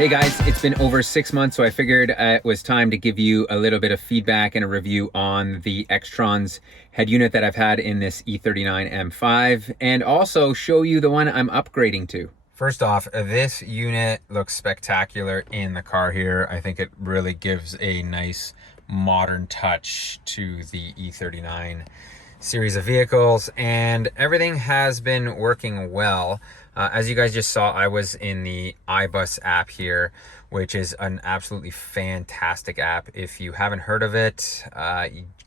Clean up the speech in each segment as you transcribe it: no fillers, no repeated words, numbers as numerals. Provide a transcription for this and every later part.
Hey guys, it's been over 6 months, so I figured it was time to give you a little bit of feedback and a review on the XTRONS head unit that I've had in this E39 M5, and also show you the one I'm upgrading to. First off, this unit looks spectacular in the car here. I think it really gives a nice modern touch to the E39 series of vehicles, and everything has been working well. As you guys just saw, I was in the iBus app here, which is an absolutely fantastic app. If you haven't heard of it,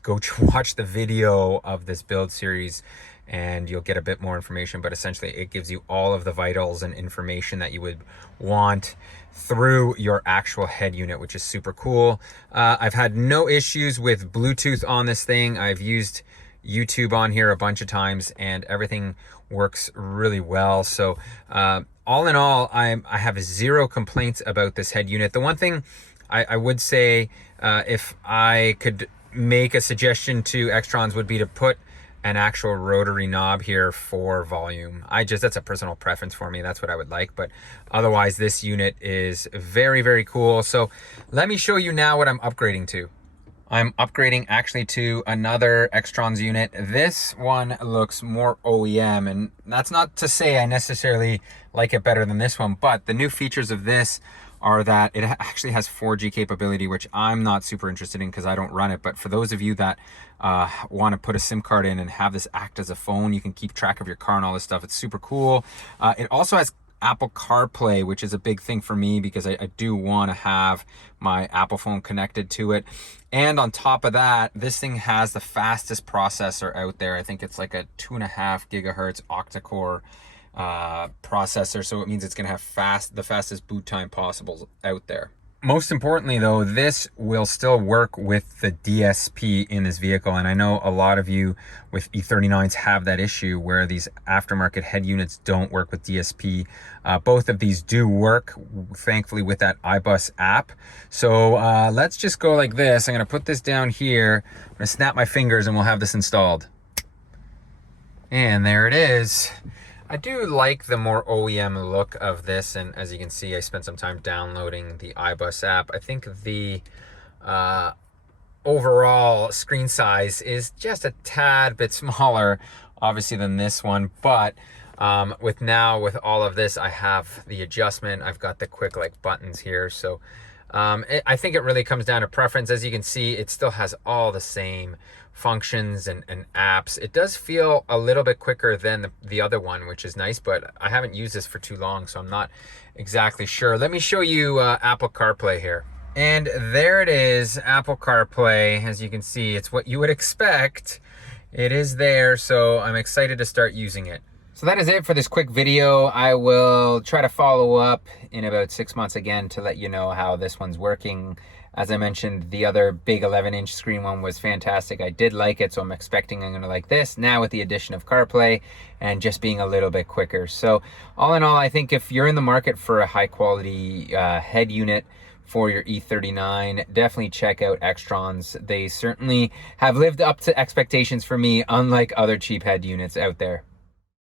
go watch the video of this build series and you'll get a bit more information, but essentially it gives you all of the vitals and information that you would want through your actual head unit, which is super cool. I've had no issues with Bluetooth on this thing. I've used YouTube on here a bunch of times and everything works really well. So all in all, I have zero complaints about this head unit. The one thing I would say, if I could make a suggestion to XTRONS, would be to put an actual rotary knob here for volume. That's a personal preference for me. That's what I would like. But otherwise, this unit is very, very cool. So let me show you now what I'm upgrading to. I'm upgrading actually to another XTRONS unit. This one looks more OEM, and that's not to say I necessarily like it better than this one, but the new features of this are that it actually has 4G capability, which I'm not super interested in because I don't run it. But for those of you that want to put a SIM card in and have this act as a phone, you can keep track of your car and all this stuff. It's super cool. It also has Apple Carplay, which is a big thing for me because I do want to have my Apple phone connected to it. And on top of that, this thing has the fastest processor out there. I think it's like a 2.5 gigahertz octa-core processor. So it means it's going to have the fastest boot time possible out there. Most importantly though, this will still work with the DSP in this vehicle. And I know a lot of you with E39s have that issue where these aftermarket head units don't work with DSP. Both of these do work, thankfully, with that iBus app. So let's just go like this. I'm gonna put this down here. I'm gonna snap my fingers and we'll have this installed. And there it is. I do like the more OEM look of this, and as you can see, I spent some time downloading the iBus app. I think the overall screen size is just a tad bit smaller, obviously, than this one, but with all of this, I have the adjustment. I've got the quick buttons here, so I think it really comes down to preference. As you can see, it still has all the same functions and apps. It does feel a little bit quicker than the other one, which is nice, but I haven't used this for too long, so I'm not exactly sure. Let me show you Apple CarPlay here. And there it is, Apple CarPlay. As you can see, it's what you would expect. It is there, so I'm excited to start using it. So that is it for this quick video. I will try to follow up in about 6 months again to let you know how this one's working. As I mentioned, the other big 11-inch screen one was fantastic. I did like it, so I'm expecting I'm gonna like this now with the addition of CarPlay and just being a little bit quicker. So all in all, I think if you're in the market for a high quality head unit for your E39, definitely check out XTRONS. They certainly have lived up to expectations for me, unlike other cheap head units out there.